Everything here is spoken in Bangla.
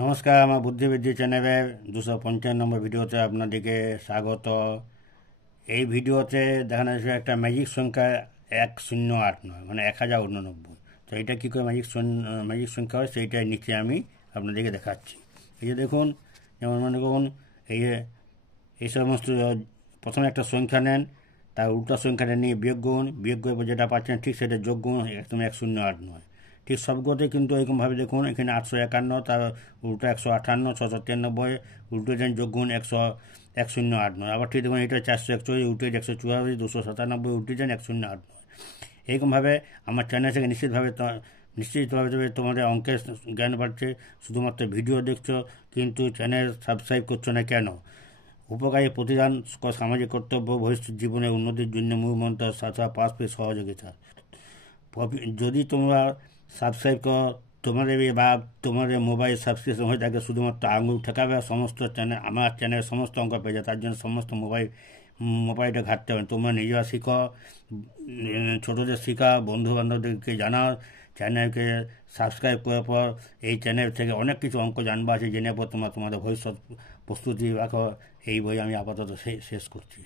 নমস্কার, আমার বুদ্ধিবৃদ্ধি চ্যানেলের 255 নম্বর ভিডিওতে আপনাদেরকে স্বাগত। এই ভিডিওতে দেখানো হয়েছে একটা ম্যাজিক সংখ্যা 1089, মানে 1089। তো এটা কী করে ম্যাজিক সংখ্যা হয় সেইটাই নিচে আমি আপনাদেরকে দেখাচ্ছি। এই যে দেখুন, যেমন মনে করুন এই সমস্ত প্রথমে একটা সংখ্যা নেন, তার উল্টা সংখ্যাটা নিয়ে বিয়োগ করুন, বিয়োগ করে যেটা পাচ্ছেন ঠিক সেটা যোগ করুন, একদম 1089 নয়। ঠিক সবগুলোতে কিন্তু এরকমভাবে দেখুন, এখানে 851, তার উল্টো 158, 693, উল্টো যেন যোগ গুণ 1089। আবার ঠিক দেখুন, এটা 441, উল্টো 184, 297, উল্টো যেন 1089। এইরকমভাবে আমার চ্যানেল থেকে নিশ্চিতভাবে তোমাদের অঙ্কের জ্ঞান বাড়ছে। শুধুমাত্র ভিডিও দেখছো কিন্তু চ্যানেল সাবস্ক্রাইব করছো না কেন? উপকারী প্রতিদান, সামাজিক কর্তব্য, ভবিষ্যৎ জীবনের উন্নতির জন্য মূলমন্ত্র, সাথে পারস্পরিক সহযোগিতা। যদি তোমরা সাবস্ক্রাইব করো, তোমাদের মোবাইল সাবস্ক্রিপশন হয়ে থাকে, শুধুমাত্র আঙুল ঠেকাবে সমস্ত চ্যানেল, আমার চ্যানেল সমস্ত অঙ্ক পেয়ে যায়। তার জন্য সমস্ত মোবাইলটা ঘাটতে হবে। তোমরা নিজেরা শিখো, ছোটোদের শেখা, বন্ধুবান্ধবদেরকে জানাও। চ্যানেলকে সাবস্ক্রাইব করার পর এই চ্যানেল থেকে অনেক কিছু অঙ্ক জানবা আছে, জেনে পর তোমাদের ভবিষ্যৎ প্রস্তুতি রাখো। এই বই আমি আপাতত শেষ করছি।